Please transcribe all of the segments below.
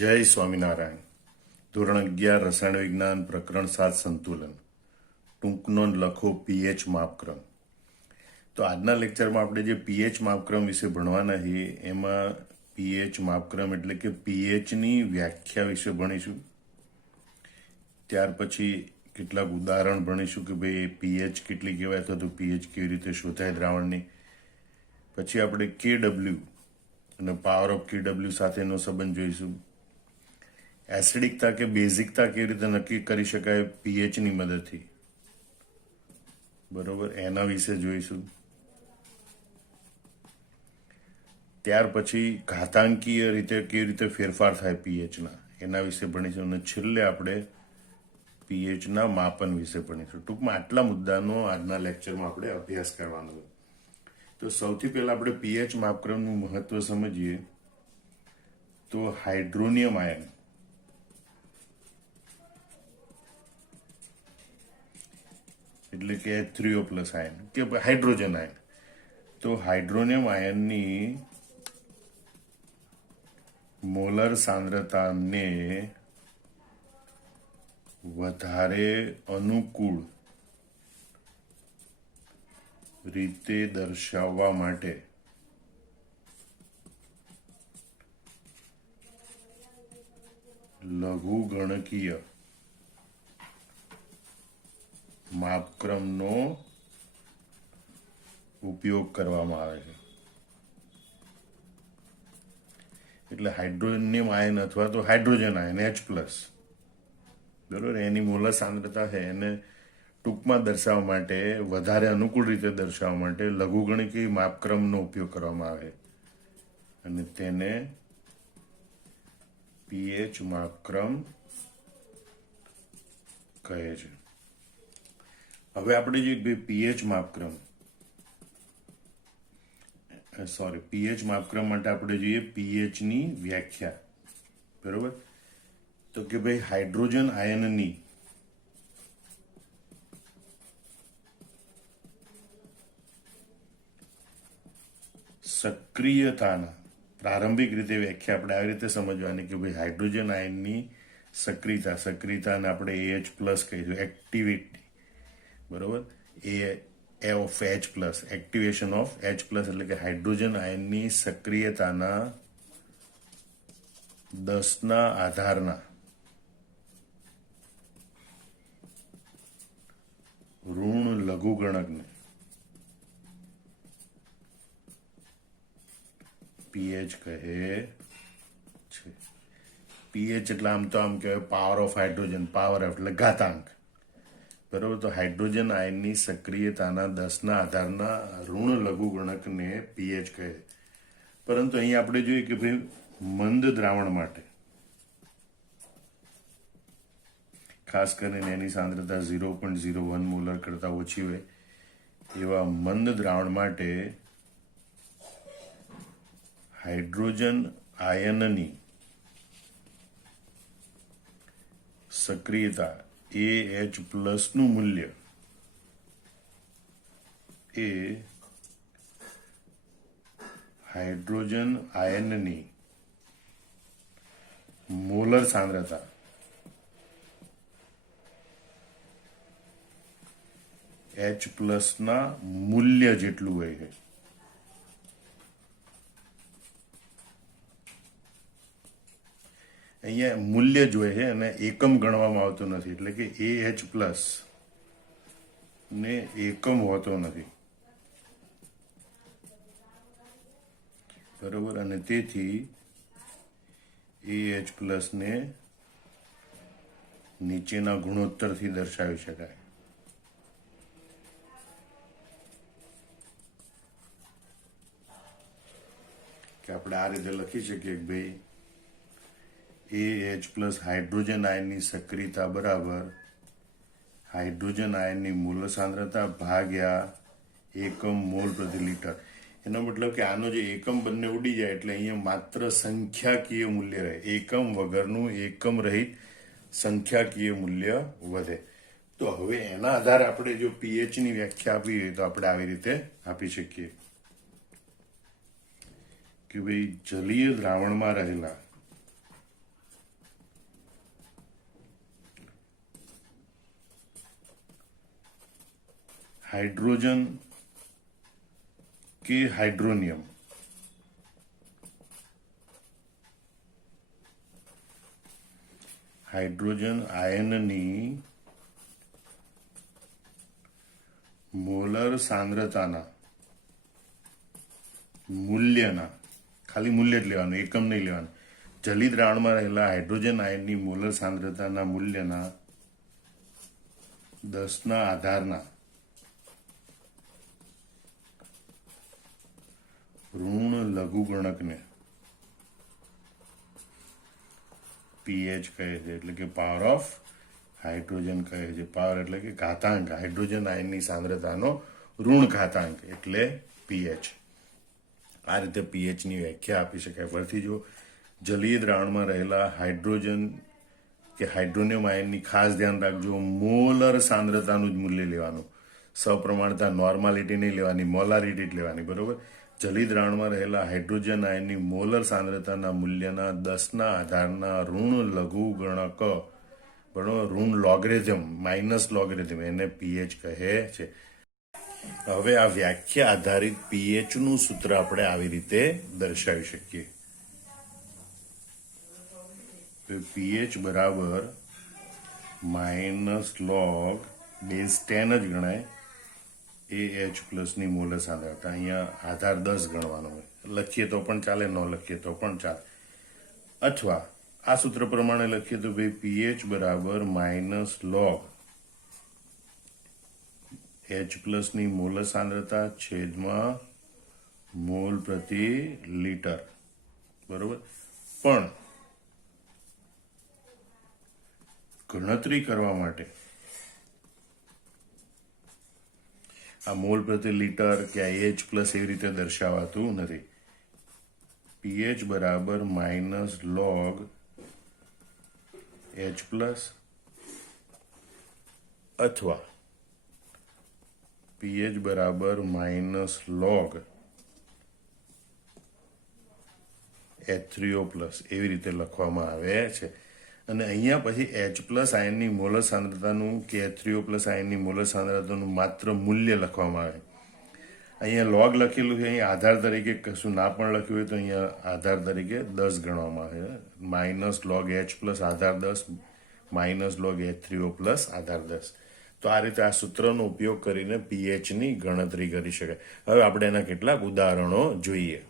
જય સ્વામિનારાયણ. ધોરણ 11 રસાયણ વિજ્ઞાન પ્રકરણ 7 સંતુલન. ટૂંક નોંધ લખો પીએચ માપક્રમ. તો આજના લેક્ચરમાં આપણે જે પીએચ માપક્રમ વિશે ભણવાના છીએ એમાં પીએચ માપક્રમ એટલે કે પીએચની વ્યાખ્યા વિશે ભણીશું. ત્યાર પછી કેટલાક ઉદાહરણ ભણીશું કે ભાઈ પીએચ કેટલી કહેવાય અથવા તો પીએચ કેવી રીતે શોધાય દ્રાવણની. પછી આપણે કેડબલ્યુ અને પાવર ઓફ કેડબલ્યુ સાથેનો સંબંધ જોઈશું. એસિડિકતા કે બેઝિકતા કેવી રીતે નક્કી કરી શકાય પીએચની મદદથી, બરોબર, એના વિશે જોઈશું. ત્યાર પછી ઘાતાંકીય રીતે કેવી રીતે ફેરફાર થાય પીએચના એના વિશે ભણીશું. અને છેલ્લે આપણે પીએચના માપન વિશે ભણીશું. ટૂંકમાં આટલા મુદ્દાનો આજના લેક્ચરમાં આપણે અભ્યાસ કરવાનો છે. તો સૌથી પહેલા આપણે પીએચ માપક્રમનું મહત્વ સમજીએ તો હાઇડ્રોનિયમ આયન એટલે કે H3O+ આયન કે હાઇડ્રોજન આયન. તો હાઇડ્રોનિયમ આયનની મોલર સાંદ્રતાને વધારે અનુકૂળ રીતે દર્શાવવા માટે લઘુગણકીય માપક્રમનો ઉપયોગ કરવામાં આવે છે. એટલે હાઇડ્રોનિયમ આયન અથવા તો હાઇડ્રોજન આયન H+, બરોબર, એની મોલર સાંદ્રતા છે એને ટૂંકમાં દર્શાવવા માટે, વધારે અનુકૂળ રીતે દર્શાવવા માટે લઘુગણકીય માપક્રમનો ઉપયોગ કરવામાં આવે અને તેને પીએચ માપક્રમ કહે છે. હવે આપણે જે પીએચ માપક્રમ માટે આપણે જોઈએ પીએચની વ્યાખ્યા, બરોબર. તો કે ભાઈ હાઇડ્રોજન આયનની સક્રિયતાના પ્રારંભિક રીતે વ્યાખ્યા આપણે આવી રીતે સમજવાની કે ભાઈ હાઇડ્રોજન આયનની સક્રિયતાને આપણે AH+ કહીશું, એક્ટિવિટી, બરોબર. A of H+, activation of H+, એટલે કે હાઇડ્રોજન આયનની સક્રિયતાના 10 ના આધારના ઋણ લઘુગણકને પીએચ કહે છે. પીએચ એટલે આમ કહેવાય power of hydrogen, power of એટલે ઘાતાંક, બરોબર. તો હાઇડ્રોજન આયનની સક્રિયતાના 10 ના આધારના ઋણ લઘુગણકને પીએચ કહે. પરંતુ અહીં આપણે જોઈએ કે ભાઈ મંદ દ્રાવણ માટે, ખાસ કરીને એની સાંદ્રતા 0.01 મોલર કરતા ઓછી હોય એવા મંદ દ્રાવણ માટે હાઇડ્રોજન આયનની સક્રિયતા AH+ નું મૂલ્ય એ હાઇડ્રોજન આયનની મોલર સાંદ્રતા H+ ના મૂલ્ય જેટલું હોય છે. અહીંયા મૂલ્ય જ હોય છે અને એકમ ગણવામાં આવતું નથી, એટલે કે AH+ ને એકમ હોતો નથી, બરોબર. અને તેથી AH+ ને નીચેના ગુણોત્તરથી દર્શાવી શકાય. કે આપણે આ રીતે લખી શકીએ કે ભાઈ AH+ હાઇડ્રોજન આયનની સક્રિયતા બરાબર હાઇડ્રોજન આયનની મોલર સાંદ્રતા ભાગ્યા એકમ મોલ પ્રતિ લિટર. એનો મતલબ કે આનો જે એકમ બંને ઉડી જાય એટલે અહીંયા માત્ર સંખ્યાકીય મૂલ્ય રહે, એકમ વગરનું એકમ રહિત સંખ્યાકીય મૂલ્ય વધે. તો હવે એના આધારે આપણે જો પીએચની વ્યાખ્યા આપવી હોય તો આપણે આવી રીતે આપી શકીએ કે ભાઈ જલીય દ્રાવણમાં રહેલા हाइड्रोजन के हाइड्रोनियम हाइड्रोजन आयननी મોલર સાંદ્રતાના મૂલ્યના, ખાલી મૂલ્ય જ લેવાનું, એકમ નહીં લેવાનું, જલી દ્રાવણમાં રહેલા હાઇડ્રોજન આયનની મોલર સાંદ્રતાના મૂલ્યના 10ના આધારના ઋણ લઘુગણકને પીએચ કહે છે, એટલે કે પાવર ઓફ હાઇડ્રોજન કહે છે. પાવર એટલે કે ઘાતાંક, હાઇડ્રોજન આયનની સાંદ્રતાનો ઋણ ઘાતાંક એટલે પીએચ. આ રીતે પીએચની વ્યાખ્યા આપી શકાય. પરથી જો જલીય દ્રાવણમાં રહેલા હાઇડ્રોજન કે હાઇડ્રોનિયમ આયનની ખાસ ધ્યાન રાખજો, મોલર સાંદ્રતાનું જ મૂલ્ય લેવાનું, સપ્રમાણતા નોર્માલિટી નહીં લેવાની, મોલારિટી જ લેવાની, બરોબર. જલી દ્રાવણમાં રહેલા હાઇડ્રોજન આયનની મોલર સાંદ્રતાના મૂલ્યના 10ના આધારના ઋણ લઘુગણક, બરોબર, ઋણ લોગરિધમ, માઇનસ લોગરિધમ, એને પીએચ કહે છે. હવે આ વ્યાખ્યા આધારિત પીએચ નું સૂત્ર આપણે આવી રીતે દર્શાવી શકીએ. પીએચ બરાબર માઇનસ લોગ બેઝ 10 જ ગણાય AH પ્લસની મોલર સાંદ્રતા. અહીંયા આધાર 10 ગણવાનો હોય, લખીએ તો પણ ચાલે, ન લખીએ તો પણ ચાલે. અથવા આ સૂત્ર પ્રમાણે લખીએ તો ભાઈ પીએચ બરાબર માઇનસ લોગ H પ્લસની મોલર સાંદ્રતા છેદમાં મોલ પ્રતિ લીટર, બરોબર. પણ ગણતરી કરવા માટે આ મોલ પ્રતિ લીટર કે આ H પ્લસ એવી રીતે દર્શાવાતું નથી. પીએચ બરાબર માઇનસ લોગ H પ્લસ અથવા પીએચ બરાબર માઇનસ લોગ H3O પ્લસ એવી રીતે લખવામાં આવે છે. અને અહીંયા પછી H પ્લસ આયનની મોલર સાંદ્રતાનું કે H3O પ્લસ આયનની મોલર સાંદ્રતાનું માત્ર મૂલ્ય લખવામાં આવે. અહીંયા લોગ લખેલું છે, અહીંયા આધાર તરીકે કશું ના પણ લખ્યું હોય તો અહીંયા આધાર તરીકે 10 ગણવામાં આવે. માઇનસ લોગ H પ્લસ આધાર 10 માઇનસ લોગ H3O પ્લસ આધાર 10. તો આ રીતે આ સૂત્રનો ઉપયોગ કરીને પીએચની ગણતરી કરી શકાય. હવે આપણે એના કેટલાક ઉદાહરણો જોઈએ.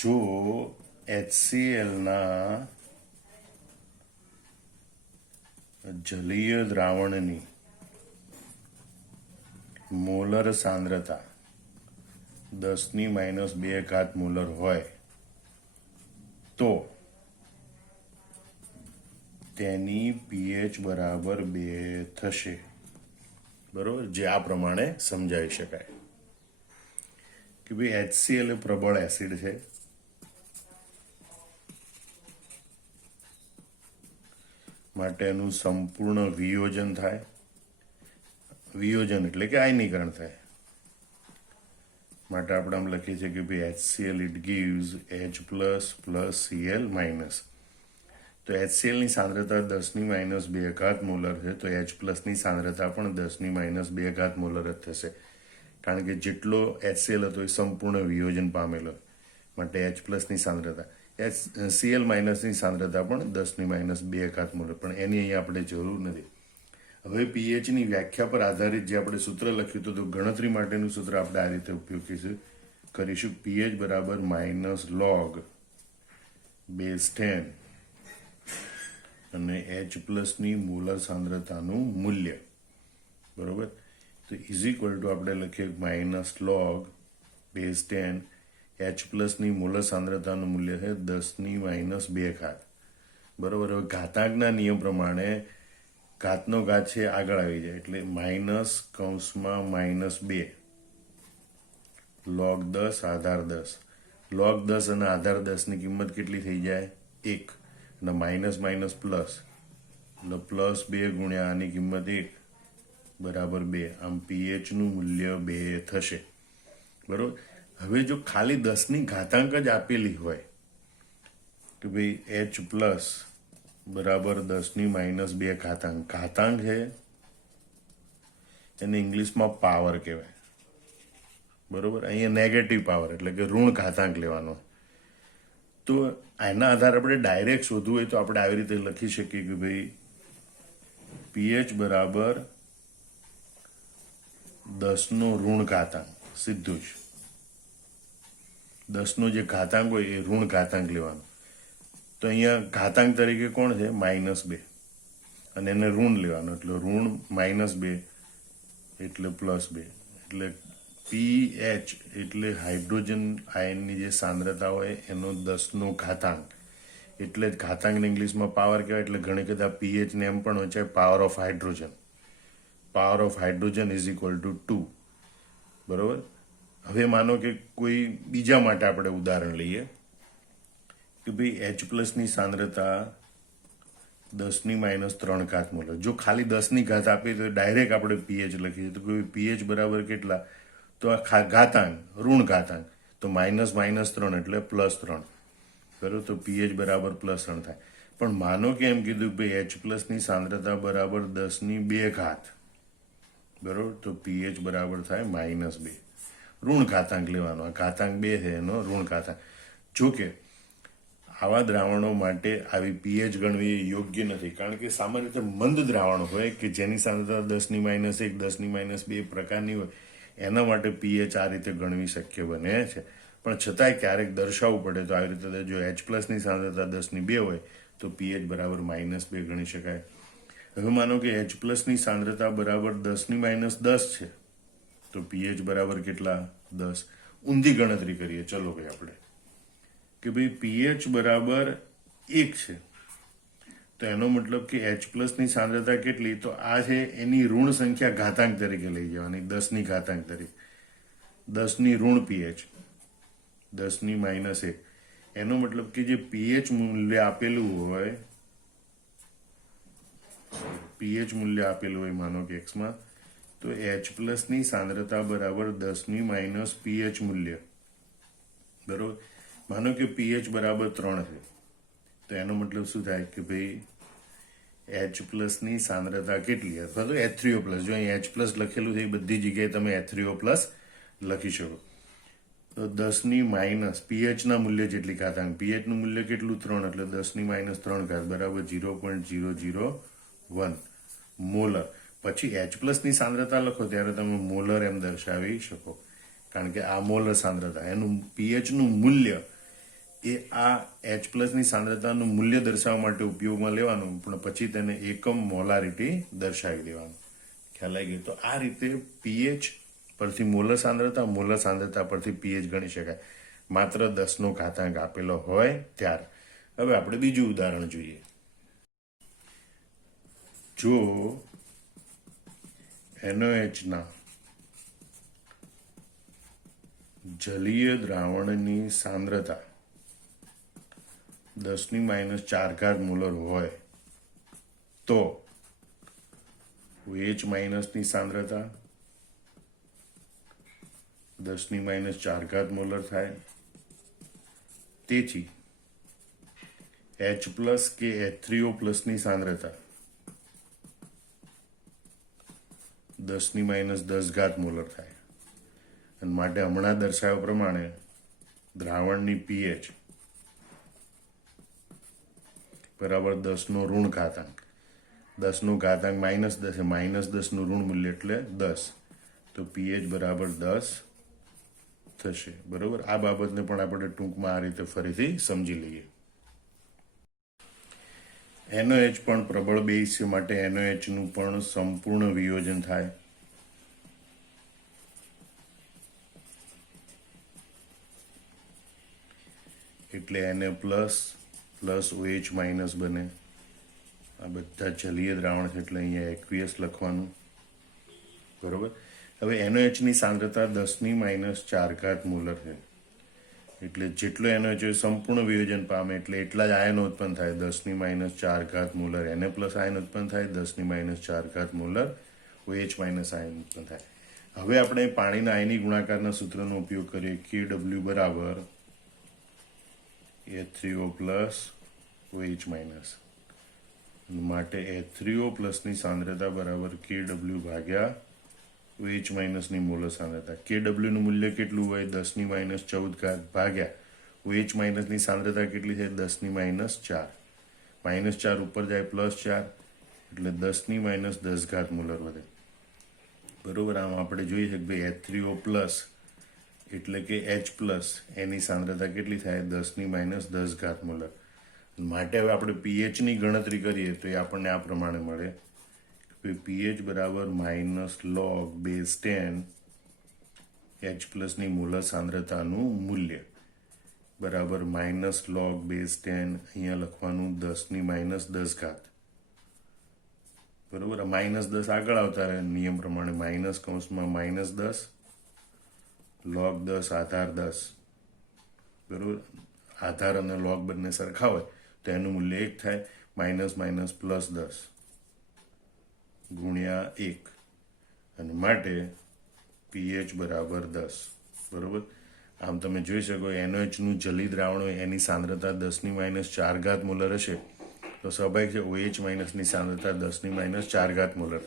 જો HClના જલીય દ્રાવણની મોલર સાંદ્રતા 10⁻² મોલર હોય તો તેની પીએચ બરાબર 2 થશે, બરોબર. જે આ પ્રમાણે સમજાવી શકાય કે ભાઈ HCl એ પ્રબળ એસિડ છે, માટે એનું સંપૂર્ણ વિયોજન થાય. વિયોજન એટલે કે આયનીકરણ થાય. માટે આપણે આમ લખીએ છીએ કે ભાઈ HCl it gives H plus plus Cl minus. તો HCl ની સાંદ્રતા 10⁻² મોલર છે, તો H પ્લસની સાંદ્રતા પણ 10⁻² મોલર જ થશે, કારણ કે જેટલો HCl હતો એ સંપૂર્ણ વિયોજન પામેલો, માટે H પ્લસની સાંદ્રતા. Cl માઇનસની સાંદ્રતા પણ 10⁻² મોલર, પણ એની અહીંયા આપણે જરૂર નથી. હવે પીએચની વ્યાખ્યા પર આધારિત જે આપણે સૂત્ર લખ્યું હતું, તો ગણતરી માટેનું સૂત્ર આપણે આ રીતે ઉપયોગ કરીશું. પીએચ બરાબર માઇનસ લોગ બેઝ 10 અને H પ્લસની મોલર સાંદ્રતાનું મૂલ્ય, બરોબર. તો ઇઝ ઇક્વલ ટુ આપણે લખીએ માઇનસ લોગ બેઝ 10, H પ્લસની મોલર સાંદ્રતાનું મૂલ્ય છે 10⁻², બરોબર. હવે ઘાતાંકના નિયમ પ્રમાણે ઘાતનો ઘાત છે આગળ આવી જાય, એટલે -(-2) log 10 આધાર 10. log 10 અને આધાર 10 ની કિંમત કેટલી થઈ જાય? 1. અને માઇનસ માઇનસ પ્લસ, એટલે +2 ગુણ્યા આની કિંમત 1 બરાબર 2. આમ પીએચ નું મૂલ્ય 2 થશે, બરોબર. હવે જો ખાલી 10 ની ઘાતાંક જ આપેલી હોય કે ભાઈ H પ્લસ બરાબર 10⁻² ઘાતાંક છે, એને ઇંગ્લિશમાં પાવર કહેવાય. બરોબર, અહીંયા નેગેટિવ પાવર એટલે કે ઋણ ઘાતાંક લેવાનો. તો આના આધારે આપણે ડાયરેક્ટ શોધવું હોય તો આપણે આવી રીતે લખી શકીએ કે ભાઈ પીએચ બરાબર 10નો ઋણ ઘાતાંક, સીધું જ 10નો જે ઘાતાંક હોય એ ઋણ ઘાતાંક લેવાનો. તો અહીંયા ઘાતાંક તરીકે કોણ છે? -2, અને એને ઋણ લેવાનો એટલે ઋણ -2 એટલે +2. એટલે પીએચ એટલે હાઇડ્રોજન આયનની જે સાંદ્રતા હોય એનો 10નો ઘાતાંક, એટલે જ ઘાતાંકને ઇંગ્લિશમાં પાવર કહેવાય. એટલે ઘણી બધા પીએચને એમ પણ વચાય power of hydrogen. Power of hydrogen is equal to 2. બરોબર. હવે માનો કે કોઈ બીજા માટે આપણે ઉદાહરણ લઈએ કે ભાઈ H+ની સાંદ્રતા 10⁻³ મોલર. જો ખાલી 10ની ઘાત આપી તો ડાયરેક્ટ આપણે પીએચ લખીએ તો કોઈ પીએચ બરાબર કેટલા? તો આ ઘાતાંક ઋણ ઘાતાંક તો -3 એટલે +3. બરાબર. તો પીએચ બરાબર +3 થાય. પણ માનો કે એમ કીધું કે ભાઈ H+ની સાંદ્રતા બરાબર 10⁻². બરાબર. તો પીએચ બરાબર થાય -2. ઋણ ઘાતાંક લેવાનો. આ ઘાતાંક 2 છે એનો ઋણ ઘાતાંક. જોકે આવા દ્રાવણો માટે આવી પીએચ ગણવી યોગ્ય નથી, કારણ કે સામાન્ય રીતે મંદ દ્રાવણ હોય કે જેની સાંદ્રતા 10⁻1 10⁻2 પ્રકારની હોય એના માટે પીએચ આ રીતે ગણવી શક્ય બને છે. પણ છતાંય ક્યારેક દર્શાવવું પડે તો આવી રીતે જો H+ની સાંદ્રતા 10⁻2 હોય તો પીએચ બરાબર -2 ગણી શકાય. હવે માનો કે H+ની સાંદ્રતા બરાબર 10⁻10 છે તો પીએચ બરાબર કેટલા? 10. ઊંધી ગણતરી કરીએ ચલો ભાઈ આપણે કે ભાઈ પીએચ બરાબર 1 છે તો એનો મતલબ કે H+ની સાંદ્રતા કેટલી? તો આ છે એની ઋણ સંખ્યા ઘાતાંક તરીકે લઈ જવાની, 10ની ઘાતાંક તરીકે. 10ની ઋણ પીએચ, 10⁻1. એનો મતલબ કે જે પીએચ મૂલ્ય આપેલું હોય, પીએચ મૂલ્ય આપેલું હોય માનો કે એક્સમાં, તો H+ની સાંદ્રતા બરાબર 10⁻- પીએચ મૂલ્ય. બરોબર. માનો કે પીએચ બરાબર 3 છે તો એનો મતલબ શું થાય કે ભાઈ H+ની સાંદ્રતા કેટલી? અથવા તો H3O+. જો અહીં H+ લખેલું છે એ બધી જગ્યાએ તમે H3O+ લખી શકો. તો 10⁻- પીએચના મૂલ્ય જેટલી ઘાતાંક, પીએચનું મૂલ્ય કેટલું? 3, એટલે 10⁻³ બરાબર 0.001 મોલર. પછી H+ની સાંદ્રતા લખો ત્યારે તમે મોલર એમ દર્શાવી શકો, કારણ કે આ મોલર સાંદ્રતા, એનું પીએચનું મૂલ્ય એ આ H+ની સાંદ્રતાનું મૂલ્ય દર્શાવવા માટે ઉપયોગમાં લેવાનું, પણ પછી તેને એકમ મોલારિટી દર્શાવી દેવાનું. ખ્યાલ આવી ગયો? તો આ રીતે પીએચ પરથી મોલર સાંદ્રતા પરથી પીએચ ગણી શકાય, માત્ર 10નો ઘાતાંક આપેલો હોય ત્યારે. હવે આપણે બીજું ઉદાહરણ જોઈએ. જો NaOHના જલીય દ્રાવણની સાંદ્રતા 10⁻⁴ મોલર હોય તો OH- ની સાંદ્રતા 10⁻⁴ મોલર થાય. તેથી H+ કે H3O+ ની સાંદ્રતા 10⁻10 મોલર થાય. અને માટે હમણાં દર્શાવ્યા પ્રમાણે દ્રાવણની પીએચ બરાબર 10નો ઋણ ઘાતાંક, 10નો ઘાતાંક -10 છે, -10નું ઋણ મૂલ્ય એટલે 10, તો પીએચ બરાબર 10 થશે. બરોબર. આ બાબતને પણ આપણે ટૂંકમાં આ રીતે ફરીથી સમજી લઈએ. NaOH પણ પ્રબળ બેઝ છે, માટે NaOHનું પણ સંપૂર્ણ વિયોજન થાય. એટલે Na+ + OH- બને. આ બધા જલીય દ્રાવણ છે એટલે અહીંયા એક્વિયસ લખવાનું. બરોબર. હવે NaOHની સાંદ્રતા 10⁻⁴ મોલર છે, એટલે જેટલો NaOH સંપૂર્ણ વિયોજન પામે એટલે એટલા જ આયનો ઉત્પન્ન થાય. 10⁻⁴ મોલર Na+ આયન ઉત્પન્ન થાય, 10⁻⁴ મોલર OH- આયન ઉત્પન્ન થાય. હવે આપણે પાણીના આયનિક ગુણાકારના સૂત્રનો ઉપયોગ કરીએ. Kw બરાબર H3O+ OH-, માટે H3O+ ની સાંદ્રતા બરાબર Kw ભાગ્યા OH માઇનસની મોલર સાંદ્રતા. KW નું મૂલ્ય કેટલું હોય? 10⁻14 ભાગ્યા OH માઇનસની સાંદ્રતા કેટલી છે? 10⁻4. -4 ઉપર જાય +4 એટલે 10⁻10 મોલર વધે. બરોબર. આમ આપણે જોઈએ છે કે ભાઈ H3O પ્લસ એટલે કે H+ એની સાંદ્રતા કેટલી થાય? 10⁻10 મોલર. માટે હવે આપણે pHની ગણતરી કરીએ તો એ આપણને આ પ્રમાણે મળે. pH બરાબર -log base 10 H+ ની મોલર સાંદ્રતાનું મૂલ્ય બરાબર -log base 10, અહીંયા લખવાનું 10⁻10. બરોબર. -10 આગળ આવતા રહે નિયમ પ્રમાણે, -10 log 10 આધાર 10. બરોબર. આધાર અને log બંને સરખા હોય તો એનું મૂલ્ય 1 થાય. -10 ગુણ્યા 1 અને માટે pH બરાબર 10. બરોબર. આમ તમે જોઈ શકો NaOH નું જલી દ્રાવણ હોય એની સાંદ્રતા 10⁻4 મોલર હશે તો સ્વાભાવિક છે OH માઇનસની સાંદ્રતા 10⁻4 મોલર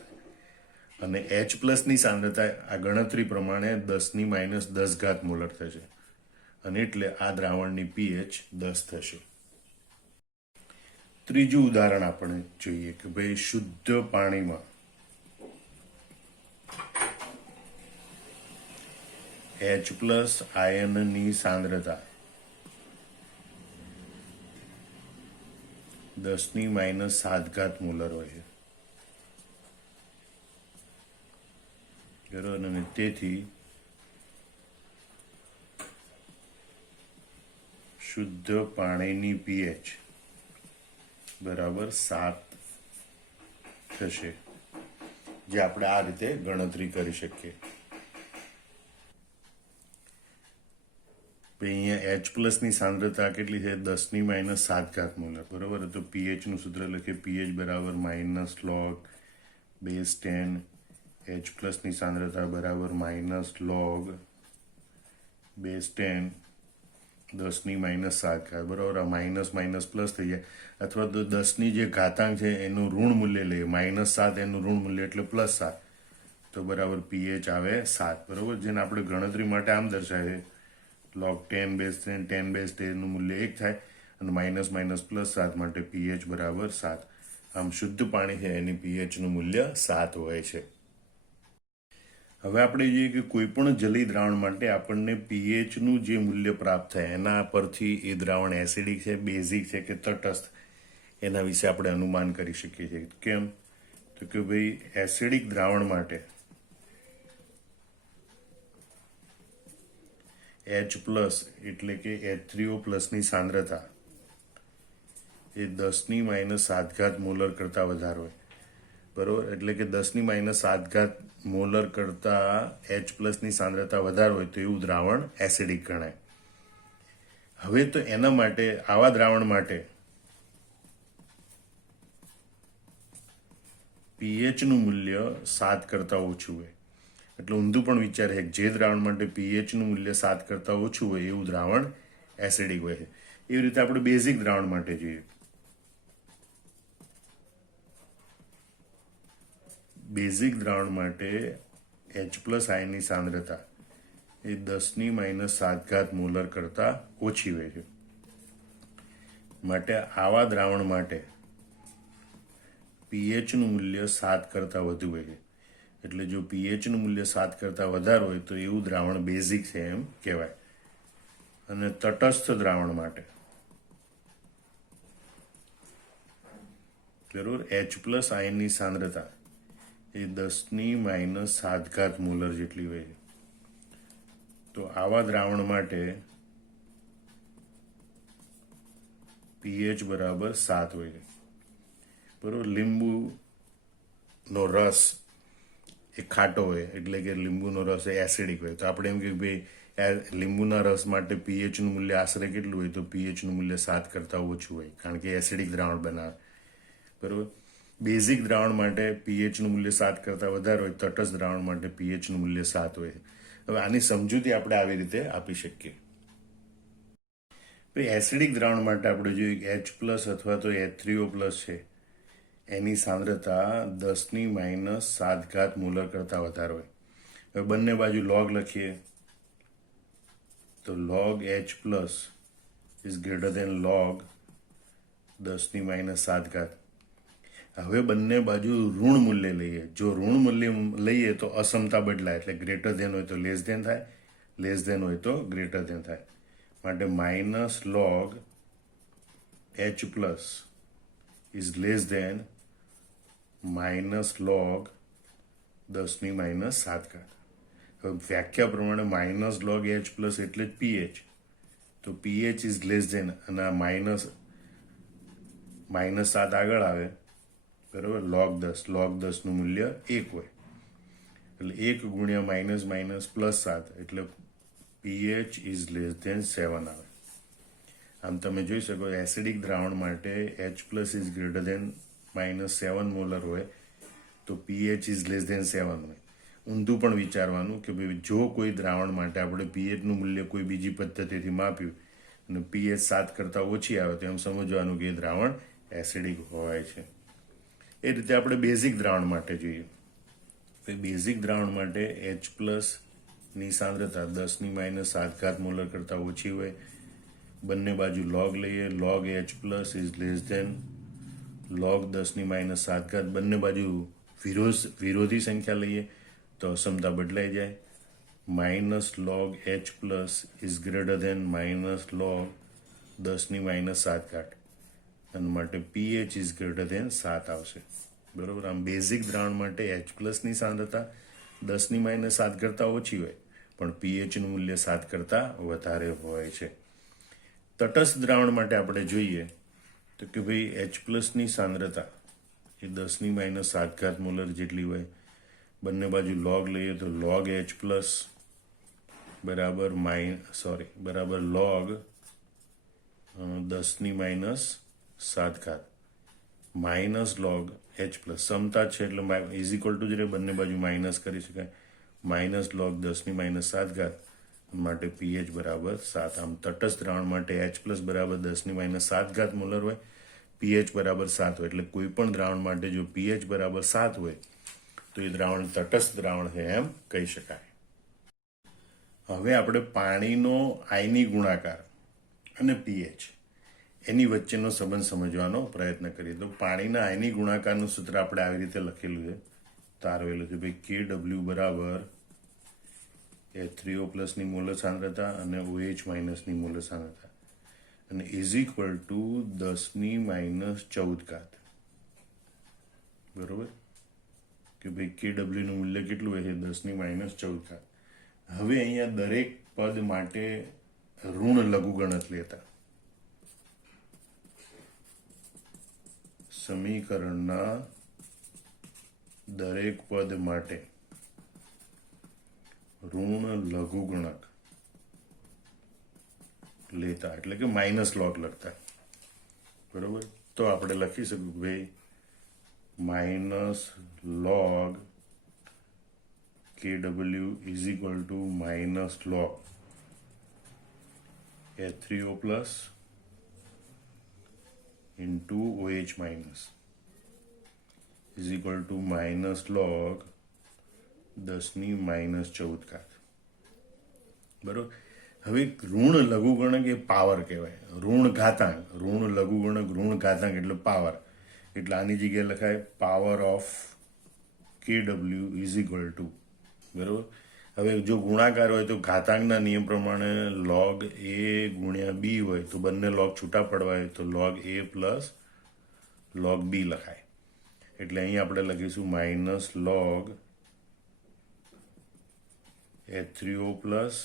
અને H+ ની સાંદ્રતા આ ગણતરી પ્રમાણે 10⁻10 મોલર થશે અને એટલે આ દ્રાવણની pH 10 થશે. ત્રીજું ઉદાહરણ આપણે જોઈએ કે ભાઈ શુદ્ધ પાણીમાં H+ આયનની સાંદ્રતા 10⁻7 મોલર હોય છે. બરોબર. અને તેથી શુદ્ધ પાણીની pH બરાબર 7 થશે, જે આપણે આ રીતે ગણતરી કરી શકીએ. અહીંયા H+ ની સાંદ્રતા કેટલી છે? 10⁻7 મોલર. બરોબર. તો pH નું સૂત્ર લખીએ. pH બરાબર -log base 10 H+ ની સાંદ્રતા બરાબર -log base 10 10⁻7. બરોબર. આ માઇનસ માઇનસ પ્લસ થઈ જાય અથવા તો 10ની જે ઘાતાંક છે એનું ઋણ મૂલ્ય લઈએ. -7 એનું ઋણ મૂલ્ય એટલે +7 તો બરાબર pH આવે 7. બરોબર. જેને આપણે ગણતરી માટે આમ દર્શાવે log 10 base 10 10 base 10 નું મૂલ્ય 1 થાય અને -+7 માટે pH બરાબર 7. આમ શુદ્ધ પાણી છે એની pH નું મૂલ્ય 7 હોય છે. હવે આપણે જોઈએ કે કોઈ પણ જલી દ્રાવણ માટે આપણને pH નું જે મૂલ્ય પ્રાપ્ત થાય એના પરથી એ દ્રાવણ એસિડિક છે, બેઝિક છે કે તટસ્થ એના વિશે આપણે અનુમાન કરી શકીએ છીએ. કેમ? તો કે ભાઈ એસિડિક દ્રાવણ માટે H+ એટલે કે H3O+ ની સાંદ્રતા એ 10⁻7 મોલર કરતા વધારે હોય. બરોબર. એટલે કે 10⁻7 મોલર કરતા H+ ની સાંદ્રતા વધારે હોય તો એવું દ્રાવણ એસિડિક ગણાય. હવે તો એના માટે આવા દ્રાવણ માટે pH નું મૂલ્ય 7 કરતા ઓછું હોય. એટલે ઊંધું પણ વિચારે છે જે દ્રાવણ માટે pH નું મૂલ્ય 7 કરતા ઓછું હોય એવું દ્રાવણ એસિડિક હોય છે. એવી રીતે આપણે બેઝિક દ્રાવણ માટે જોઈએ. બેઝિક દ્રાવણ માટે H+ આયનની સાંદ્રતા એ 10⁻7 મોલર કરતા ઓછી હોય છે. માટે આવા દ્રાવણ માટે pH નું મૂલ્ય 7 કરતા વધુ હોય છે. એટલે જો pH નું મૂલ્ય 7 કરતા વધારે હોય તો એવું દ્રાવણ બેઝિક છે એમ કહેવાય. અને તટસ્થ દ્રાવણ માટે બરોબર H+ આયનની સાંદ્રતા એ 10⁻7 મોલર જેટલી હોય છે. તો આવા દ્રાવણ માટે pH બરાબર 7 હોય છે. બરોબર. લીંબુનો રસ એ ખાટો હોય એટલે કે લીંબુનો રસ એ એસિડિક હોય તો આપણે એમ કે ભાઈ લીંબુના રસ માટે pH નું મૂલ્ય આશરે કેટલું હોય? તો pH નું મૂલ્ય 7 કરતા ઓછું હોય કારણ કે એસિડિક દ્રાવણ બનાવે. બરોબર. બેઝિક દ્રાવણ માટે pH નું મૂલ્ય 7 કરતા વધારે હોય, તટસ્થ દ્રાવણ માટે pH નું મૂલ્ય 7 હોય. હવે આની સમજૂતી આપણે આવી રીતે આપી શકીએ. એસિડિક દ્રાવણ માટે આપણે જોઈએ H+ અથવા તો H3O+ છે એની સાંદ્રતા 10⁻7 મોલર કરતા વધારે હોય. હવે બંને બાજુ લોગ લખીએ તો log h plus is greater than log 10⁻⁷. હવે બંને બાજુ ઋણ મૂલ્ય લઈએ. જો ઋણ મૂલ્ય લઈએ તો અસમતા બદલાય, એટલે ગ્રેટર દેન હોય તો લેસ દેન થાય, લેસ દેન હોય તો ગ્રેટર દેન થાય. માટે minus log h plus is less than minus log 10⁻⁷. હવે વ્યાખ્યા પ્રમાણે માઇનસ log h પ્લસ એટલે જ pH. તો pH ઇઝ લેસ દેન, અને આ -7 આગળ આવે, બરાબર. log 10 નું મૂલ્ય 1 હોય, એટલે 1 ગુણ્યા -+7 એટલે pH ઇઝ લેસ દેન 7 આવે. આમ તમે જોઈ શકો એસિડિક દ્રાવણ માટે H plus is greater than -7 molar હોય તો pH ઇઝ લેસ દેન 7 હોય. ઊંધું પણ વિચારવાનું કે ભાઈ જો કોઈ દ્રાવણ માટે આપણે pH નું મૂલ્ય કોઈ બીજી પદ્ધતિથી માપ્યું અને pH 7 કરતાં ઓછી આવે તો એમ સમજવાનું કે એ દ્રાવણ એસિડિક હોય છે. એ રીતે આપણે બેઝિક દ્રાવણ માટે જોઈએ. બેઝિક દ્રાવણ માટે H પ્લસ ની સાંદ્રતા 10⁻⁷ મોલર કરતાં ઓછી હોય. બંને બાજુ લોગ લઈએ, log H plus is less than log 10⁻⁷. બંને બાજુ વિરોધી સંખ્યા લઈએ તો અસમતા બદલાઈ જાય. -log H plus is greater than -log 10⁻⁷, અને માટે pH ઇઝ ગ્રેટર દેન 7 આવશે, બરોબર. આમ બેઝિક દ્રાવણ માટે H પ્લસની સાંદ્રતા 10⁻⁷ કરતાં ઓછી હોય પણ pH નું મૂલ્ય 7 કરતાં વધારે હોય છે. તટસ્થ દ્રાવણ માટે આપણે જોઈએ તો કે ભાઈ H પ્લસની સાંદ્રતા એ 10⁻⁷ મોલર જેટલી હોય. બંને બાજુ લોગ લઈએ તો log H પ્લસ બરાબર log 10⁻⁷ minus log H plus સમતા છે એટલે ઇઝ ઇક્વલ ટુ જ રહે, બંને બાજુ માઇનસ કરી શકાય. -log 10⁻⁷ માટે pH બરાબર 7. આમ તટસ્થ દ્રાવણ માટે H પ્લસ બરાબર 10⁻⁷ મોલર હોય, pH બરાબર 7 હોય. એટલે કોઈ પણ દ્રાવણ માટે જો pH બરાબર 7 હોય તો એ દ્રાવણ તટસ્થ દ્રાવણ છે એમ કહી શકાય. હવે આપણે પાણીનો આયની ગુણાકાર અને pH એની વચ્ચેનો સંબંધ સમજવાનો પ્રયત્ન કરીએ. તો પાણીના આયની ગુણાકારનું સૂત્ર આપણે આવી રીતે લખેલું છે, તારવેલું છે. ભાઈ KW બરાબર H3O પ્લસની મોલર સાંદ્રતા અને OH માઇનસની મોલર સાંદ્રતા, અને ઇઝ ઇક્વલ ટુ 10⁻14, બરોબર. કે ભાઈ KW નું મૂલ્ય કેટલું હોય છે 10⁻14. હવે અહીંયા દરેક પદ માટે ઋણ લઘુગણક લેતા સમીકરણના દરેક પદ માટે ઋણ લઘુગણક લેતા, એટલે કે માઇનસ log લખતા, બરોબર. તો આપણે લખી શકીએ ભાઈ -log KW is equal two -log H3O plus into OH minus is equal to -log 10⁻14. બરોબર. હવે ઋણ લઘુગણક એ પાવર કહેવાય. ઋણ લઘુગણક ઋણ ઘાતાંક એટલે પાવર. એટલે આની જગ્યાએ લખાય power of KW is equal two, બરોબર. હવે જો ગુણાકાર હોય તો ઘાતાંકના નિયમ પ્રમાણે log A ગુણ્યા B હોય તો બંને log છૂટા પડવા હોય તો log A plus log B લખાય. એટલે અહીં આપણે લખીશું -log H3O પ્લસ,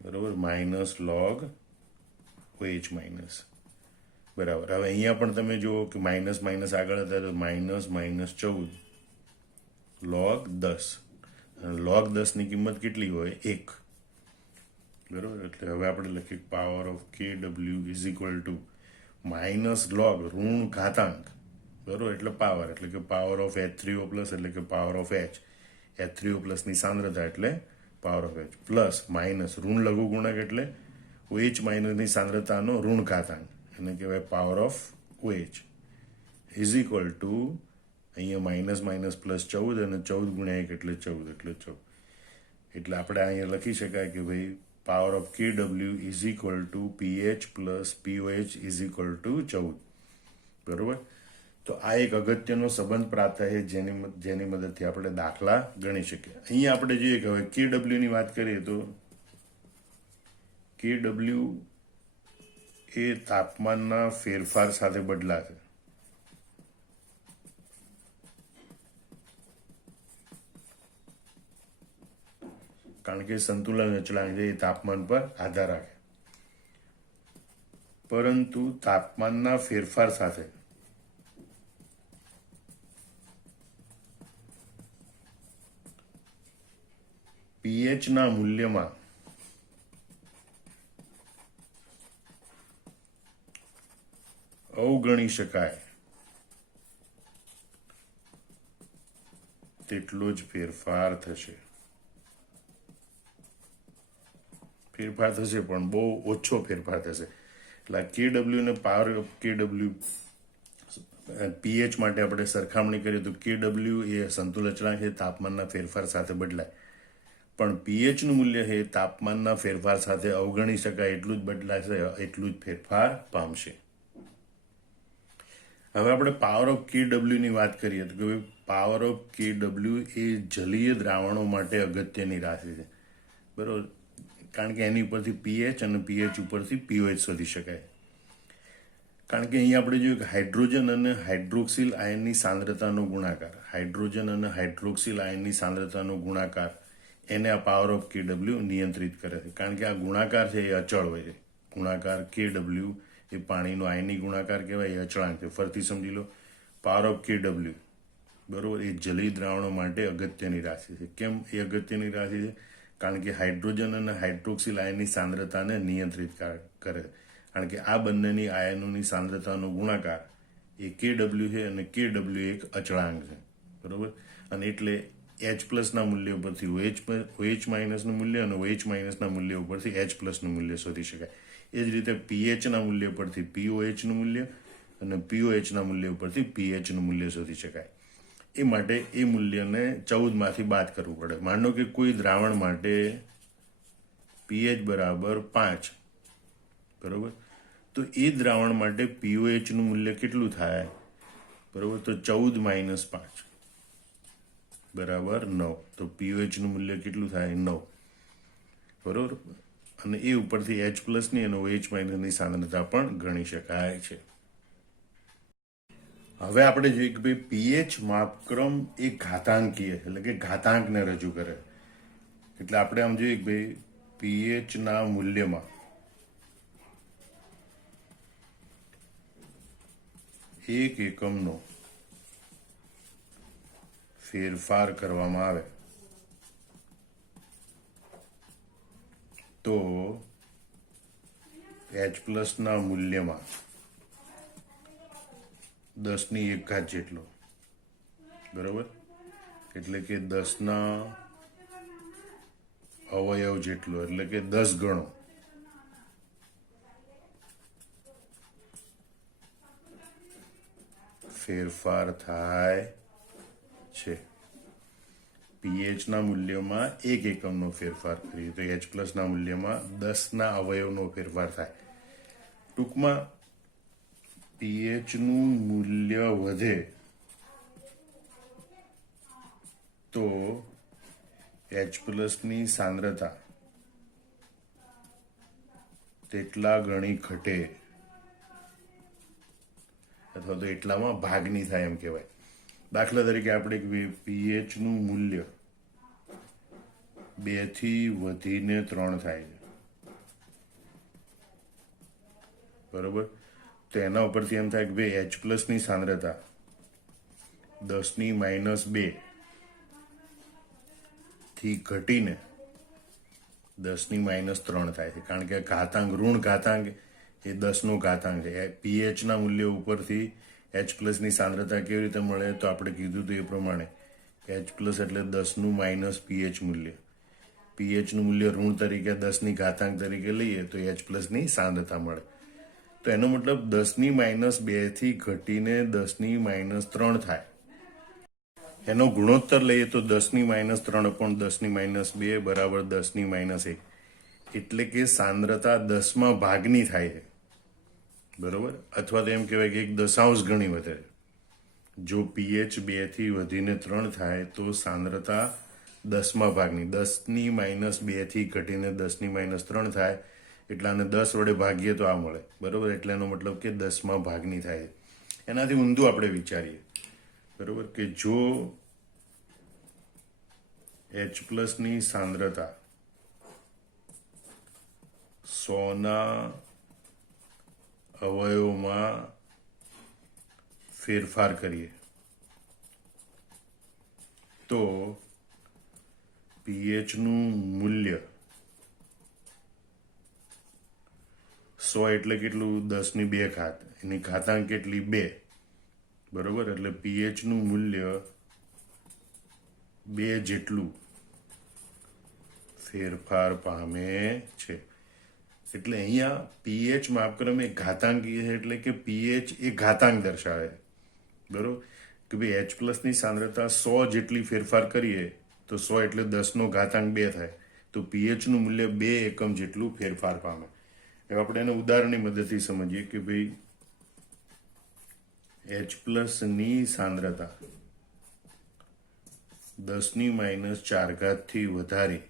બરોબર, -log OH માઇનસ, બરાબર. હવે અહીંયા પણ તમે જુઓ કે માઇનસ આગળ હતા તો -14 log 10. log 10 ની કિંમત કેટલી હોય 1, બરોબર. એટલે હવે આપણે લખીએ power of KW is equal two -log ઋણ ઘાતાંક, બરોબર, એટલે પાવર, એટલે કે પાવર ઓફ H3O પ્લસ એટલે કે પાવર ઓફ H3O પ્લસની સાંદ્રતા એટલે power of H plus minus ઋણ લઘુગુણક એટલે OH માઇનસની સાંદ્રતાનો ઋણ ઘાતાંક, એને કહેવાય power of OH is equal two અહીંયા -+ +14 અને 14 ગુણ્યા 1 એટલે 14, એટલે આપણે અહીંયા લખી શકાય કે ભાઈ power of KW is equal two PH plus POH is equal two 14. બરોબર. તો આ એક અગત્યનો સંબંધ પ્રાપ્ત થાય જેની મદદથી આપણે દાખલા ગણી શકીએ. અહીંયા આપણે જોઈએ કે હવે KW ની વાત કરીએ તો KW એ તાપમાનના ફેરફાર સાથે બદલાશે. કારણ કે સંતુલન અચળાંક છે એ તાપમાન પર આધાર રાખે, પરંતુ તાપમાનના ફેરફાર સાથે pH ના મૂલ્યમાં અવગણી શકાય તેટલો જ ફેરફાર થશે. પણ બહુ ઓછો ફેરફાર થશે. એટલે KW ને પાવર ઓફ KW pH માટે આપણે સરખામણી કરીએ તો KW એ સંતુલન અચળાંક છે, તાપમાનના ફેરફાર સાથે બદલાય, પણ pH નું મૂલ્ય છે તાપમાનના ફેરફાર સાથે અવગણી શકાય એટલું જ બદલાશે, એટલું જ ફેરફાર પામશે. હવે આપણે પાવર ઓફ KW ની વાત કરીએ તો કે પાવર ઓફ KW એ જલીય દ્રાવણો માટે અગત્યની રાશિ છે. બરોબર. કારણ કે એની ઉપરથી pH અને pH ઉપરથી POH શોધી શકાય. કારણ કે અહીંયા આપણે જોયું કે હાઇડ્રોજન અને હાઇડ્રોક્સિલ આયનની સાંદ્રતાનો ગુણાકાર, હાઇડ્રોજન અને હાઇડ્રોક્સિલ આયનની સાંદ્રતાનો ગુણાકાર એને આ પાવર ઓફ KW નિયંત્રિત કરે છે. કારણ કે આ ગુણાકાર છે એ અચળ હોય છે. ગુણાકાર KW એ પાણીનો આયનિક ગુણાકાર કહેવાય, એ અચળાંક છે. ફરીથી સમજી લો, પાવર ઓફ KW બરોબર એ જલીય દ્રાવણો માટે અગત્યની રાશિ છે. કેમ એ અગત્યની રાશિ છે? કારણ કે હાઇડ્રોજન અને હાઇડ્રોક્સિલ આયનની સાંદ્રતાને નિયંત્રિત કરે. કારણ કે આ બંનેની આયનોની સાંદ્રતાનો ગુણાકાર એ KW છે અને KW એક અચળાંક છે. બરોબર. અને એટલે H+ ના મૂલ્ય ઉપરથી OH- નું મૂલ્ય અને OH- ના મૂલ્ય ઉપરથી H+ નું મૂલ્ય શોધી શકાય. એ જ રીતે pH ના મૂલ્ય પરથી POH નું મૂલ્ય અને POH ના મૂલ્ય ઉપરથી pH નું મૂલ્ય શોધી શકાય. એ માટે એ મૂલ્યને 14 માંથી બાદ કરવું પડે. માનો કે કોઈ દ્રાવણ માટે pH બરાબર 5, બરોબર, તો એ દ્રાવણ માટે POH નું મૂલ્ય કેટલું થાય? બરોબર. તો 14 - 5 બરાબર 9. તો POH નું મૂલ્ય કેટલું થાય? 9. બરોબર. અને એ ઉપરથી H+ ની અને OH- ની સાંદ્રતા પણ ગણી શકાય છે. હવે આપણે જોઈએ કે ભાઈ pH માપક્રમ એ ઘાતાંકીય, એટલે કે ઘાતાંકને રજૂ કરે. એટલે આપણે આમ જોઈએ કે ભાઈ pH ના મૂલ્યમાં એક એકમનો ફેરફાર કરવામાં આવે તો H+ ના મૂલ્યમાં 10⁻1 જેટલો, બરોબર, એટલે કે 10 ના અવયવ જેટલો, એટલે કે 10 ગણો ફેરફાર થાય છે. pH ના મૂલ્યમાં એક એકમનો ફેરફાર કરીએ તો H+ ના મૂલ્યમાં 10 ના અવયવનો ફેરફાર થાય. ટૂંકમાં pH નું મૂલ્ય વધે તો H+ ની સાંદ્રતા તેટલા ગણી ઘટે, અથવા તો એટલામાં ભાગની થાય એમ કહેવાય. દાખલા તરીકે આપણે pH નું મૂલ્ય 2 થી વધીને 3 થાય છે, બરોબર. તો એના ઉપરથી એમ થાય કે ભાઈ H+ ની સાંદ્રતા 10⁻2 થી ઘટીને 10⁻3 થાય છે. કારણ કે ઘાતાંક, ઋણ ઘાતાંક એ 10 નો ઘાતાંક છે. pH ના મૂલ્ય ઉપરથી H+ ની સાંદ્રતા કેવી રીતે મળે? તો આપણે કીધું હતું એ પ્રમાણે H+ એટલે 10 - pH મૂલ્ય. pH નું મૂલ્ય ઋણ તરીકે 10 ની ઘાતાંક તરીકે લઈએ તો H+ ની સાંદ્રતા મળે. તો એનો મતલબ 10⁻2 થી ઘટીને 10⁻3 થાય. એનો ગુણોત્તર લઈએ તો 10⁻3/10⁻2 બરાબર 10⁻1, એટલે કે સાંદ્રતા 10માં ભાગની થાય છે, બરોબર. અથવા તો એમ કહેવાય કે 1 દશાંશ ગણી વધે. જો પીએચ 2 થી વધીને 3 થાય તો સાંદ્રતા 10માં ભાગની, 10⁻2 થી ઘટીને 10⁻3 થાય, એટલે આને 10 વડે ભાગીએ તો આ મળે, બરોબર. એટલે એનો મતલબ કે 10માં ભાગની થાય. એનાથી ઊંધું આપણે વિચારીએ, બરોબર, કે જો H+ ની સાંદ્રતા 100ના અવયવોમાં ફેરફાર કરીએ તો પીએચનું મૂલ્ય 100 એટલે કેટલું? 10⁻2, એની ઘાતાંક કેટલી? 2, બરોબર. એટલે પીએચનું મૂલ્ય 2 જેટલું ફેરફાર પામે છે. એટલે અહીંયા પીએચ માપક્રમ એ ઘાતાંકીય છે, એટલે કે પીએચ એ ઘાતાંક દર્શાવે, બરોબર. કે ભાઈ H+ ની સાંદ્રતા 100 જેટલી ફેરફાર કરીએ તો 100 એટલે 10નો ઘાતાંક 2 થાય, તો પીએચનું મૂલ્ય 2 એકમ જેટલું ફેરફાર પામે. હવે આપણે એને ઉદાહરણની મદદથી સમજીએ કે ભાઈ H+ ની સાંદ્રતા 10⁻4 થી વધારી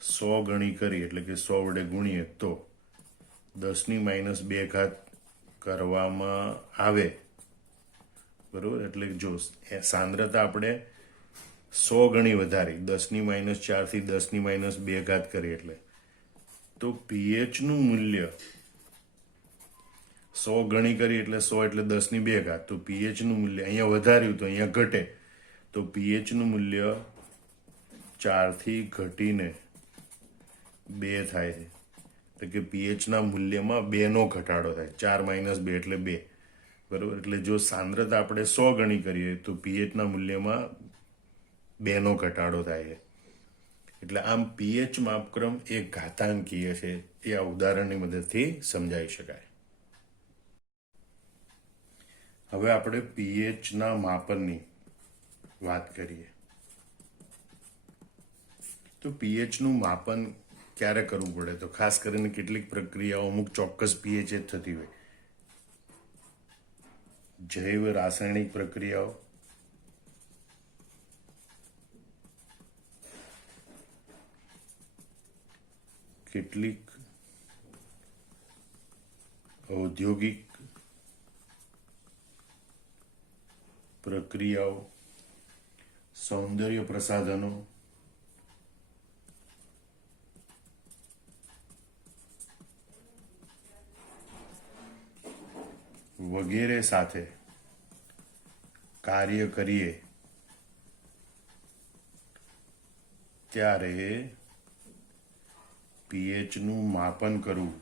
100 ગણી કરી, એટલે કે 100 વડે ગુણીએ તો 10⁻2 કરવામાં આવે, બરોબર. એટલે જો સાંદ્રતા આપણે 100 ગણી વધારી, 10⁻4 થી 10⁻2 કરી, એટલે તો પીએચનું મૂલ્ય 100 ગણી કરી એટલે 100 એટલે 10⁻2, તો પીએચનું મૂલ્ય અહીંયા વધાર્યું તો અહીંયા ઘટે, તો પીએચનું મૂલ્ય 4 થી ઘટીને 2 થાય છે. એટલે કે પીએચના મૂલ્યમાં 2નો ઘટાડો થાય. 4 - 2 એટલે 2, બરોબર. એટલે જો સાંદ્રતા આપણે 100 ગણી કરીએ તો પીએચના મૂલ્યમાં 2નો ઘટાડો થાય છે. એટલે આમ પીએચ માપક્રમ એ ઘાતાંકીય છે, એ આ ઉદાહરણની મદદથી સમજાઈ શકાય. હવે આપણે પીએચના માપનની વાત કરીએ. તો પીએચનું માપન ક્યારે કરવું પડે? તો ખાસ કરીને કેટલીક પ્રક્રિયાઓ અમુક ચોક્કસ પીએચ જ થતી હોય. જૈવ રાસાયણિક પ્રક્રિયાઓ, કેટલીક ઔદ્યોગિક પ્રક્રિયાઓ, સૌંદર્ય પ્રસાધનો, વગેરે સાથે કાર્ય કરીએ ત્યારે પીએચનું માપન કરવું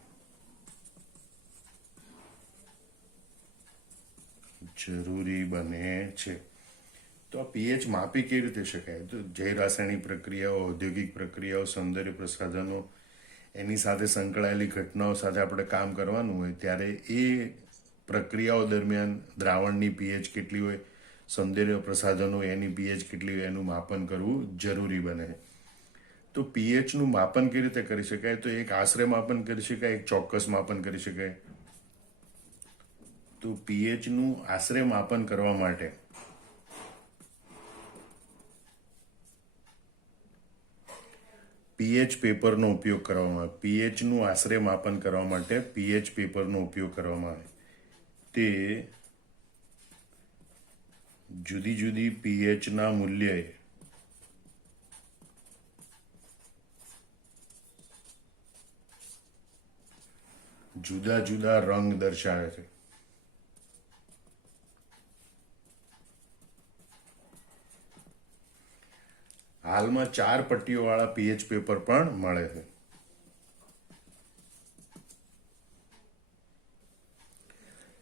જરૂરી બને છે. તો આ પીએચ માપી કેવી રીતે શકાય? તો જૈવ રાસાયણિક પ્રક્રિયાઓ, ઔદ્યોગિક પ્રક્રિયાઓ, સૌંદર્ય પ્રસાધનો, એની સાથે સંકળાયેલી ઘટનાઓ સાથે આપણે કામ કરવાનું હોય ત્યારે એ પ્રક્રિયાઓ દરમિયાન દ્રાવણની પીએચ કેટલી હોય, સૌંદર્ય પ્રસાધનો એની પીએચ કેટલી હોય, એનું માપન કરવું જરૂરી બને. તો પીએચનું માપન કેવી રીતે કરી શકાય? તો એક આશરે માપન કરી શકાય, એક ચોક્કસ માપન કરી શકાય. તો પીએચનું આશરે માપન કરવા માટે પીએચ પેપરનો ઉપયોગ કરવામાં આવે. પીએચનું આશરે માપન કરવા માટે પીએચ પેપરનો ઉપયોગ કરવામાં આવે. તે જુદી જુદી પીએચના મૂલ્યએ જુદા જુદા રંગ દર્શાવે છે. હાલમાં 4 પટ્ટીઓવાળા પીએચ પેપર પણ મળે છે.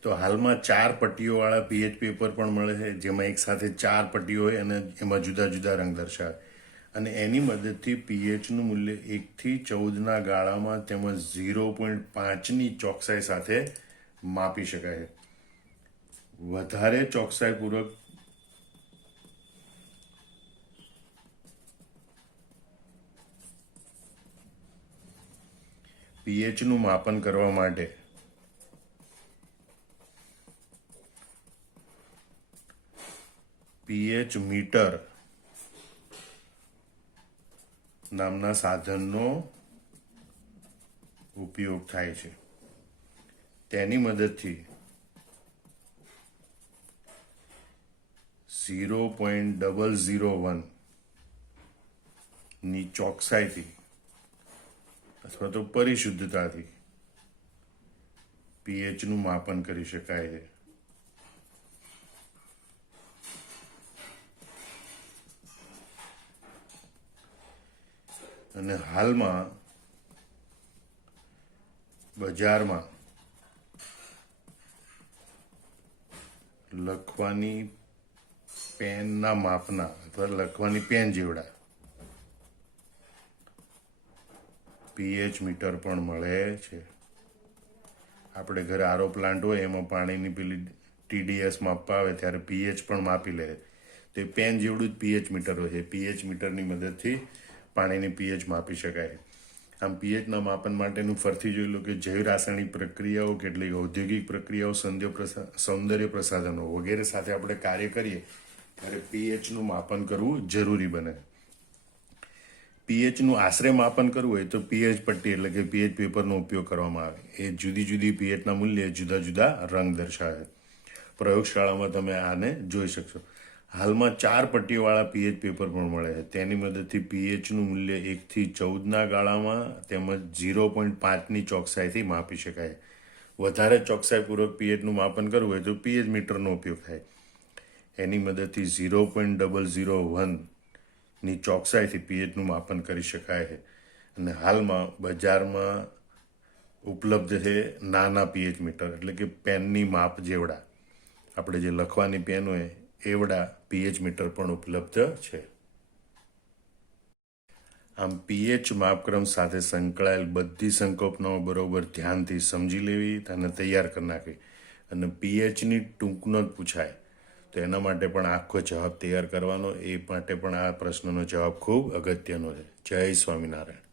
તો હાલમાં 4 પટ્ટીઓવાળા પીએચ પેપર પણ મળે છે, જેમાં એક સાથે 4 પટ્ટીઓ હોય અને એમાં જુદા જુદા રંગ દર્શાવે. અને એની મદદથી પીએચનું મૂલ્ય 1 થી 14ના ગાળામાં તેમજ 0.5ની ચોકસાઈ સાથે માપી શકાય છે. વધારે ચોકસાઈપૂર્વક પીએચનું માપન કરવા માટે પીએચ મીટર નામના સાધનનો ઉપયોગ થાય છે. તેની મદદથી 0.001 ની ચોકસાઈથી અથવા તો પરિશુદ્ધતાથી પીએચનું માપન કરી શકાય છે. અને હાલમાં બજારમાં લખવાની પેનના માપના અથવા લખવાની પેન જેવડા પીએચ મીટર પણ મળે છે. આપણે ઘરે આરો પ્લાન્ટ હોય એમાં પાણીની પેલી ટીડીએસ માપવા આવે ત્યારે પીએચ પણ માપી લે. તો એ પેન જેવડું જ પીએચ મીટર હોય છે. પીએચ મીટરની મદદથી પાણીની પીએચ માપી શકાય. આમ પીએચના માપન માટેનું ફરથી જોઈ લો કે જૈવ રાસાયણિક પ્રક્રિયાઓ, કેટલીક ઔદ્યોગિક પ્રક્રિયાઓ, સૌંદર્ય પ્રસાધનો વગેરે સાથે આપણે કાર્ય કરીએ ત્યારે પીએચનું માપન કરવું જરૂરી બને. પીએચનું આશરે માપન કરવું હોય તો પીએચ પટ્ટી એટલે કે પીએચ પેપરનો ઉપયોગ કરવામાં આવે. એ જુદી જુદી પીએચના મૂલ્ય જુદા જુદા રંગ દર્શાવે. પ્રયોગશાળામાં તમે આને જોઈ શકશો. હાલમાં 4 પટ્ટીવાળા પીએચ પેપર પણ મળે છે. તેની મદદથી પીએચનું મૂલ્ય 1 થી 14ના ગાળામાં તેમજ 0.5ની ચોકસાઈથી માપી શકાય. વધારે ચોકસાઈપૂર્વક પીએચનું માપન કરવું હોય તો પીએચ મીટરનો ઉપયોગ થાય. એની મદદથી 0.001ની ચોકસાઈથી પીએચનું માપન કરી શકાય છે. અને હાલમાં બજારમાં ઉપલબ્ધ છે નાના પીએચ મીટર એટલે કે પેનની માપ જેવડા. આપણે જે લખવાની પેન હોય એવડા પીએચ મીટર પણ ઉપલબ્ધ છે. આમ પીએચ માપક્રમ સાથે સંકળાયેલ બધી સંકલ્પનાઓ બરોબર ધ્યાનથી સમજી લેવી અને તૈયાર કરી નાખવી. અને પીએચની ટૂંક નોંધ પૂછાય તો એના માટે પણ આખો જવાબ તૈયાર કરવાનો. એ માટે પણ આ પ્રશ્નનો જવાબ ખૂબ અગત્યનો છે. જય સ્વામિનારાયણ.